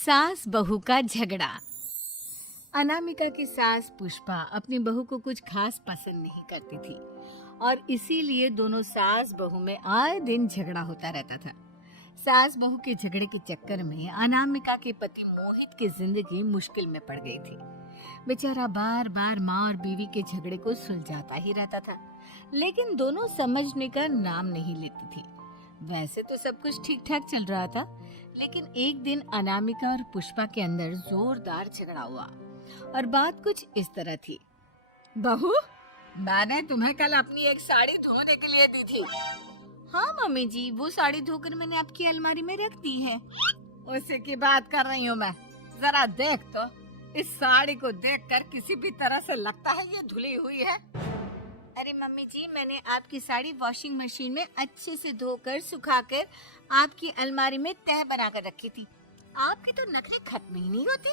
सास बहू का झगड़ा। अनामिका की सास पुष्पा अपनी बहू को कुछ खास पसंद नहीं करती थी और इसीलिए दोनों सास बहू में आए दिन झगड़ा होता रहता था। सास बहू के झगड़े के चक्कर में अनामिका के पति मोहित की जिंदगी मुश्किल में पड़ गई थी। बेचारा बार बार माँ और बीवी के झगड़े को सुलझाता ही रहता था, लेकिन दोनों समझने का नाम नहीं लेती थी। वैसे तो सब कुछ ठीक ठाक चल रहा था, लेकिन एक दिन अनामिका और पुष्पा के अंदर जोरदार झगड़ा हुआ और बात कुछ इस तरह थी। बहू, मैंने तुम्हें कल अपनी एक साड़ी धोने के लिए दी थी। हाँ मम्मी जी, वो साड़ी धोकर मैंने आपकी अलमारी में रख दी है। उसी की बात कर रही हूँ मैं। जरा देख तो, इस साड़ी को देखकर किसी भी तरह से लगता है ये धुली हुई है। अरे मम्मी जी, मैंने आपकी साड़ी वॉशिंग मशीन में अच्छे से धोकर सुखाकर आपकी अलमारी में तह बनाकर रखी थी। आपके तो नखरे खत्म ही नहीं होते।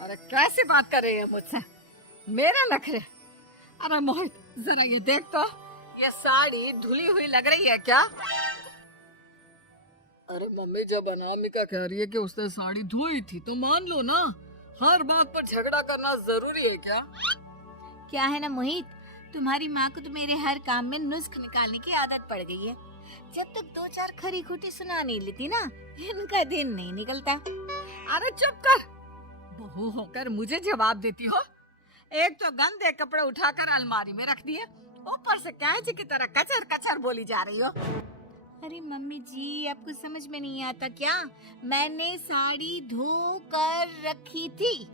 अरे कैसे बात कर रही है मुझसे? मेरा नखरे? अरे मोहित, जरा ये देख तो, ये साड़ी धुली हुई लग रही है क्या? अरे मम्मी, जब अनामिका कह रही है कि उसने साड़ी धोई थी तो मान लो ना। हर बात पर झगड़ा करना जरूरी है क्या? क्या है ना मोहित, तुम्हारी माँ को तो मेरे हर काम में नुस्ख निकालने की आदत पड़ गई है। जब तक दो चार खरी खोटी सुना नहीं लेती ना, इनका दिन नहीं निकलता। अरे चुप कर, बहू होकर मुझे जवाब देती हो। एक तो गंदे कपड़े उठाकर अलमारी में रख दिए, ऊपर से कैंची की तरह कचर कचर बोली जा रही हो। अरे मम्मी जी, आपको समझ में नहीं आता क्या? मैंने साड़ी धो कर रखी थी।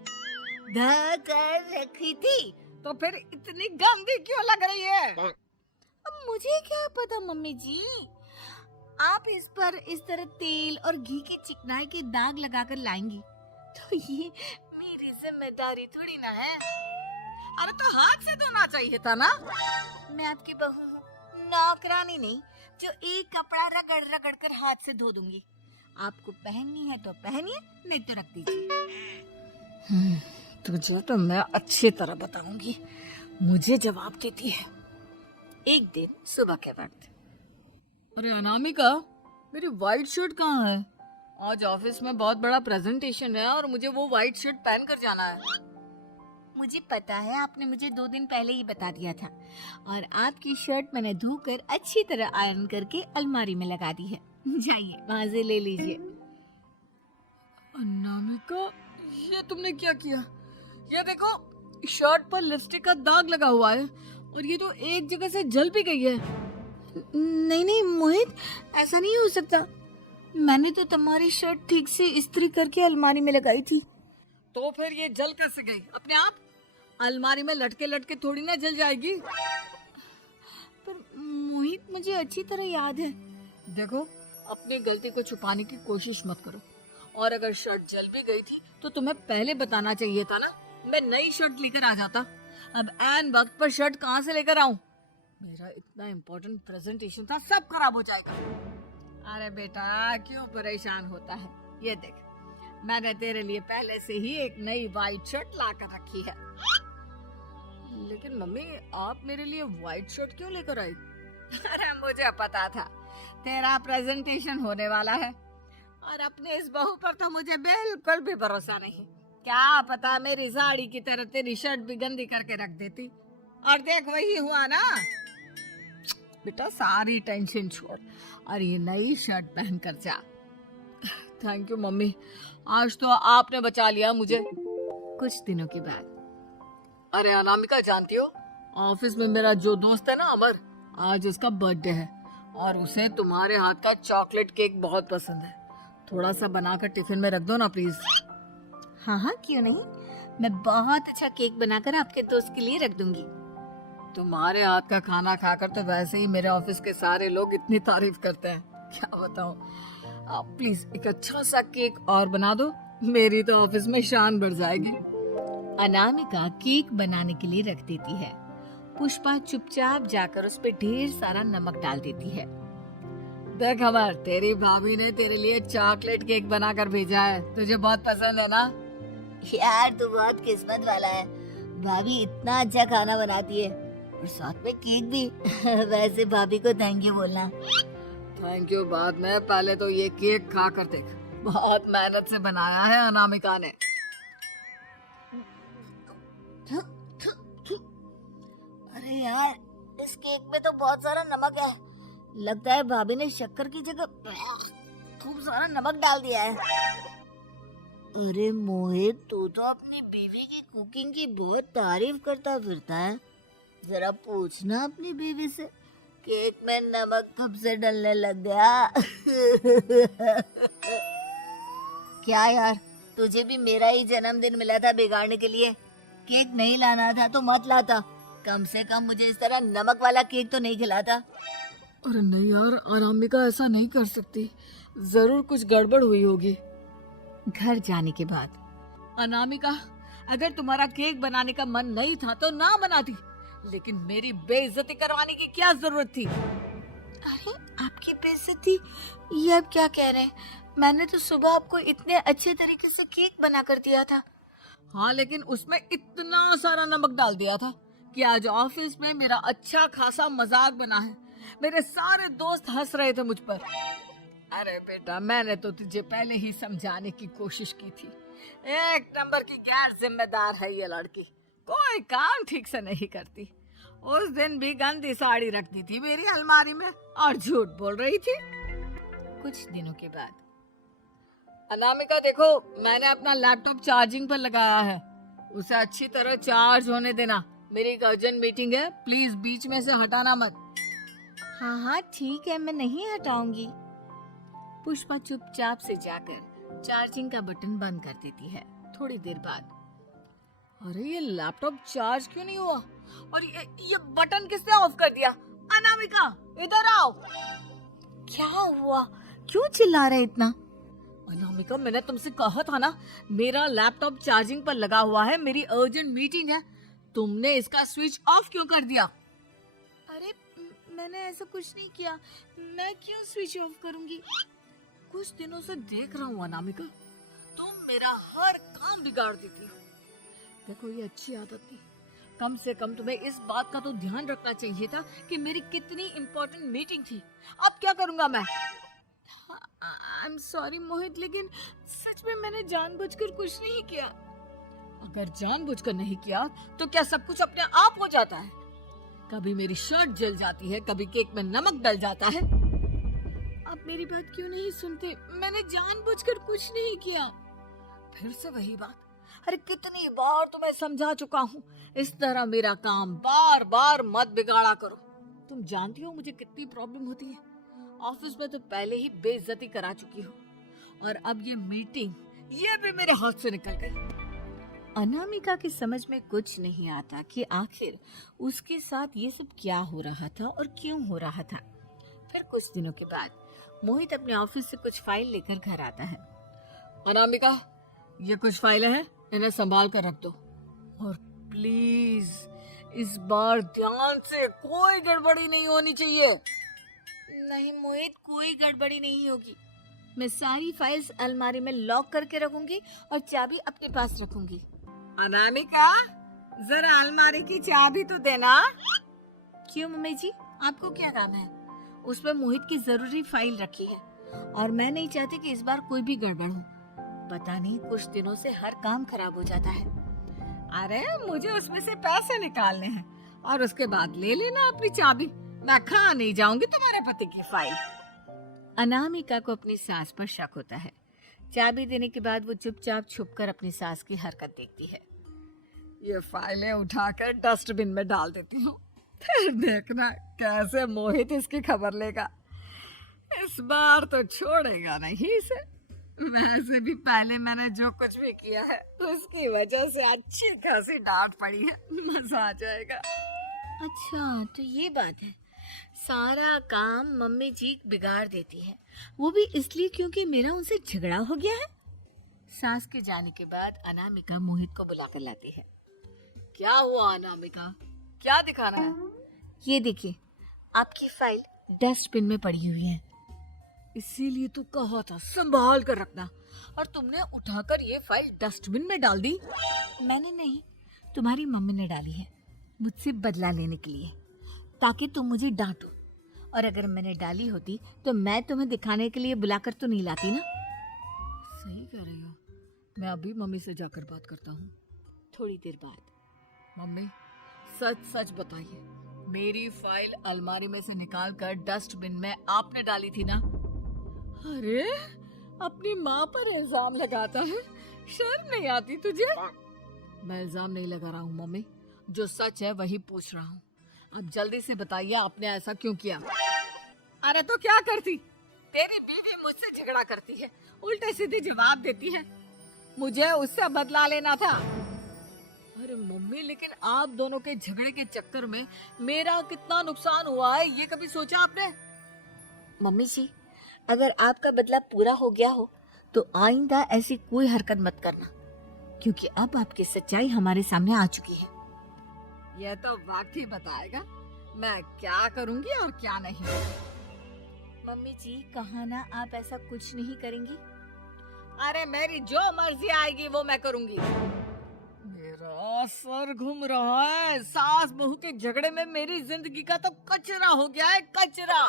तो फिर इतनी गंदी क्यों लग रही है? अब मुझे क्या पता मम्मी जी, आप इस पर इस तरह तेल और घी की चिकनाई के दाग लगाकर लाएंगी तो ये मेरी जिम्मेदारी थोड़ी ना है। अरे तो हाथ से धोना चाहिए था ना। मैं आपकी बहू हूँ, नौकरानी नहीं जो एक कपड़ा रगड़ रगड़ कर हाथ से धो दूंगी। आपको पहननी है तो पहनिए, नहीं तो रख दीजिए। तुझे तो मैं अच्छी तरह बताऊंगी, मुझे जवाब देती है। एक दिन सुबह के वक्त, अरे अनामिका, मेरी व्हाइट शर्ट कहाँ है? आज ऑफिस में बहुत बड़ा प्रेजेंटेशन है और मुझे वो व्हाइट शर्ट पहन कर जाना है। मुझे पता है, आपने मुझे 2 दिन पहले ही बता दिया था और आपकी शर्ट मैंने धोकर अच्छी तरह आयरन करके अलमारी में लगा दी है। जाइए वहां से ले लीजिए। अनामिका, ये तुमने क्या किया? ये देखो, शर्ट पर लिपस्टिक का दाग लगा हुआ है और ये तो एक जगह से जल भी गई है। नहीं नहीं मोहित, ऐसा नहीं हो सकता। मैंने तो तुम्हारी शर्ट ठीक से इस्त्री करके अलमारी में लगाई थी। तो फिर ये जल कैसे गई अपने आप? अलमारी में लटके लटके थोड़ी ना जल जाएगी। पर मोहित, मुझे अच्छी तरह याद है। देखो, अपनी गलती को छुपाने की कोशिश मत करो। और अगर शर्ट जल भी गई थी तो तुम्हें पहले बताना चाहिए था ना। मैं नई शर्ट लेकर आ जाता। अब ऐन वक्त पर शर्ट कहाँ से लेकर आऊं? मेरा इतना इम्पोर्टेंट प्रेजेंटेशन था, सब खराब हो जाएगा। अरे बेटा, क्यों परेशान होता है? ये देख, मैंने तेरे लिए पहले से ही एक नई व्हाइट शर्ट ला कर रखी है। लेकिन मम्मी, आप मेरे लिए व्हाइट शर्ट क्यों लेकर आई? अरे मुझे पता था तेरा प्रेजेंटेशन होने वाला है और अपने इस बहू पर तो मुझे बिल्कुल भी भरोसा नहीं। क्या पता मेरी साड़ी की तरह तेरी शर्ट भी गंदी करके रख देती। और देख, वही हुआ ना। बेटा, सारी टेंशन छोड़ और ये नई शर्ट पहन कर जा। थैंक यू मम्मी, आज तो आपने बचा लिया मुझे। कुछ दिनों के बाद, अरे अनामिका, जानती हो, ऑफिस में मेरा जो दोस्त है ना अमर, आज उसका बर्थडे है और उसे तुम्हारे हाथ का चॉकलेट केक बहुत पसंद है। थोड़ा सा बनाकर टिफिन में रख दो ना प्लीज। हाँ हाँ, क्यों नहीं। मैं बहुत अच्छा केक बनाकर आपके दोस्त के लिए रख दूंगी। तुम्हारे हाथ का खाना खाकर तो वैसे ही मेरे ऑफिस के सारे लोग इतनी तारीफ करते हैं, क्या बताऊं। आप प्लीज एक अच्छा सा केक और बना दो, मेरी तो ऑफिस में शान बढ़ जाएगी। अनामिका केक बनाने के लिए रख देती है। पुष्पा चुपचाप जाकर उस पर ढेर सारा नमक डाल देती है। देख अमर, तेरी भाभी ने तेरे लिए चॉकलेट केक बनाकर भेजा है, तुझे बहुत पसंद है ना? यार, तू बहुत किस्मत वाला है, भाभी इतना अच्छा खाना बनाती है और साथ में केक भी। वैसे भाभी को थैंक यू बोलना। थैंक यू बाद में, पहले तो ये केक खा कर देख। बहुत मेहनत से बनाया है अनामिका ने। अरे यार, इस केक में तो बहुत सारा नमक है। लगता है भाभी ने शक्कर की जगह खूब सारा नमक डाल दिया है। अरे मोहित, तू तो अपनी बीवी की कुकिंग की बहुत तारीफ करता फिरता है। जरा पूछना अपनी बीवी से, केक में नमक कब से डलने लग गया? क्या यार, तुझे भी मेरा ही जन्मदिन मिला था बिगाड़ने के लिए? केक नहीं लाना था तो मत लाता, कम से कम मुझे इस तरह नमक वाला केक तो नहीं खिलाता। अरे नहीं यार, अनामिका ऐसा नहीं कर सकती, जरूर कुछ गड़बड़ हुई होगी। घर जाने के बाद, अनामिका, अगर तुम्हारा केक बनाने का मन नहीं था तो ना बनाती, लेकिन मेरी बेइज्जती करवाने की क्या जरूरत थी? अरे आपकी बेइज्जती, ये अब क्या कह रहे हैं? मैंने तो सुबह आपको इतने अच्छे तरीके से केक बना कर दिया था। हाँ, लेकिन उसमें इतना सारा नमक डाल दिया था कि आज ऑफिस में मेरा अच्छा खासा मजाक बना है। मेरे सारे दोस्त हंस रहे थे मुझ पर। अरे बेटा, मैंने तो तुझे पहले ही समझाने की कोशिश की थी। एक नंबर की गैर जिम्मेदार है ये लड़की, कोई काम ठीक से नहीं करती। उस दिन भी गंदी साड़ी रख दी थी मेरी अलमारी में और झूठ बोल रही थी। कुछ दिनों के बाद, अनामिका देखो, मैंने अपना लैपटॉप चार्जिंग पर लगाया है, उसे अच्छी तरह चार्ज होने देना। मेरी एक अर्जेंट मीटिंग है, प्लीज बीच में से हटाना मत। हाँ हाँ ठीक है, मैं नहीं हटाऊंगी। पुष्पा चुपचाप से जाकर चार्जिंग का बटन बंद कर देती है। थोड़ी देर बाद, अरे ये लैपटॉप चार्ज क्यों नहीं हुआ? और ये बटन किसने ऑफ कर दिया? अनामिका, इधर आओ। क्या हुआ? क्यों चिल्ला रहे इतना? अनामिका, मैंने तुमसे कहा था ना, मेरा लैपटॉप चार्जिंग पर लगा हुआ है, मेरी अर्जेंट मीटिंग है। तुमने इसका स्विच ऑफ क्यों कर दिया? अरे मैंने ऐसा कुछ नहीं किया, मैं क्यों स्विच ऑफ करूंगी? कुछ दिनों से देख रहा हूँ अनामिका, तुम मेरा हर काम बिगाड़ देती हो। देखो, ये अच्छी आदत नहीं। कम से कम तुम्हें इस बात का तो ध्यान रखना चाहिए था कि मेरी कितनी इम्पोर्टेंट मीटिंग थी। अब क्या करूंगा मैं? आई एम सॉरी मोहित, लेकिन सच में मैंने जानबूझकर कुछ नहीं किया। अगर जानबूझकर नहीं किया तो क्या सब कुछ अपने आप हो जाता है? कभी मेरी शर्ट जल जाती है, कभी केक में नमक डल जाता है। आप मेरी बात क्यों नहीं सुनते? मैंने जानबूझकर कुछ नहीं किया। फिर से वही बात। अरे कितनी बार तुम्हें समझा चुका हूँ, इस तरह मेरा काम बार बार मत बिगाड़ा करो। तुम जानती हो मुझे कितनी प्रॉब्लम होती है। ऑफिस में तो पहले ही बेइज्जती करा चुकी हो, और अब ये मीटिंग, ये भी मेरे हाथ से निकल गई। अनामिका की समझ में कुछ नहीं आता कि आखिर उसके साथ ये सब क्या हो रहा था और क्यों हो रहा था। फिर कुछ दिनों के बाद मोहित अपने ऑफिस से कुछ फाइल लेकर घर आता है। अनामिका, ये कुछ फाइलें हैं, इन्हें संभाल कर रख दो, और प्लीज इस बार ध्यान से, कोई गड़बड़ी नहीं होनी चाहिए। नहीं मोहित, कोई गड़बड़ी नहीं होगी। मैं सारी फाइल्स अलमारी में लॉक करके रखूंगी और चाबी अपने पास रखूंगी। अनामिका, जरा अलमारी की चाबी तो देना। क्यों मम्मी जी, आपको क्या काम है? उसमें मोहित की जरूरी फाइल रखी है और मैं नहीं चाहती कि इस बार कोई भी गड़बड़ हो। पता नहीं कुछ दिनों से हर काम खराब हो जाता है। अरे मुझे उसमें से पैसे निकालने हैं और उसके बाद ले लेना अपनी चाबी। मैं खा नहीं जाऊंगी तुम्हारे पति की फाइल। अनामिका को अपनी सास पर शक होता है। चाबी देने के बाद वो चुपचाप छुपकर अपनी सास की हरकत देखती है। ये फाइलें उठाकर डस्टबिन में डाल देती हूँ, फिर देखना कैसे मोहित इसकी खबर लेगा। इस बार तो छोड़ेगा नहीं इसे। वैसे भी पहले मैंने जो कुछ भी किया है उसकी वजह से अच्छी खासी डांट पड़ी है, मजा आ जाएगा। अच्छा, तो ये बात है। सारा काम मम्मी जी बिगाड़ देती है, वो भी इसलिए क्योंकि मेरा उनसे झगड़ा हो गया है। सास के जाने के बाद अनामिका मोहित को बुलाकर लाती है। क्या हुआ अनामिका, क्या दिखाना है? ये देखिए, आपकी फाइल डस्टबिन में पड़ी हुई है। इसीलिए तो कहा था संभाल कर रखना, और तुमने उठाकर ये फाइल डस्टबिन में डाल दी। मैंने नहीं, तुम्हारी मम्मी ने डाली है, मुझसे बदला लेने के लिए, ताकि तुम मुझे डांटो। और अगर मैंने डाली होती तो मैं तुम्हें दिखाने के लिए बुलाकर तो नहीं लाती ना। सही कह रही हो, मैं अभी मम्मी से जाकर बात करता हूँ। थोड़ी देर बाद। मम्मी, सच सच बताइए, मेरी फाइल अलमारी में से निकाल कर डस्टबिन में आपने डाली थी ना? अरे, अपनी माँ पर इल्जाम लगाता है, शर्म नहीं आती तुझे? मैं इल्जाम नहीं लगा रहा हूँ मम्मी, जो सच है वही पूछ रहा हूँ। अब जल्दी से बताइए, आपने ऐसा क्यों किया? अरे तो क्या करती? तेरी बीवी मुझसे झगड़ा करती है, उल्टे सीधे जवाब देती है। मुझे उससे बदला लेना था। अरे मम्मी, लेकिन आप दोनों के झगड़े के चक्कर में मेरा कितना नुकसान हुआ है, ये कभी सोचा आपने? मम्मी जी, अगर आपका बदला पूरा हो गया हो तो आइंदा ऐसी कोई हरकत मत करना, क्योंकि अब आपकी सच्चाई हमारे सामने आ चुकी है। यह तो वक्त ही बताएगा मैं क्या करूंगी और क्या नहीं। मम्मी जी, कहा ना आप ऐसा कुछ नहीं करेंगी। अरे मेरी जो मर्जी आएगी वो मैं करूंगी। मेरा सर घूम रहा है, सास बहू के झगड़े में मेरी जिंदगी का तो कचरा हो गया है, कचरा।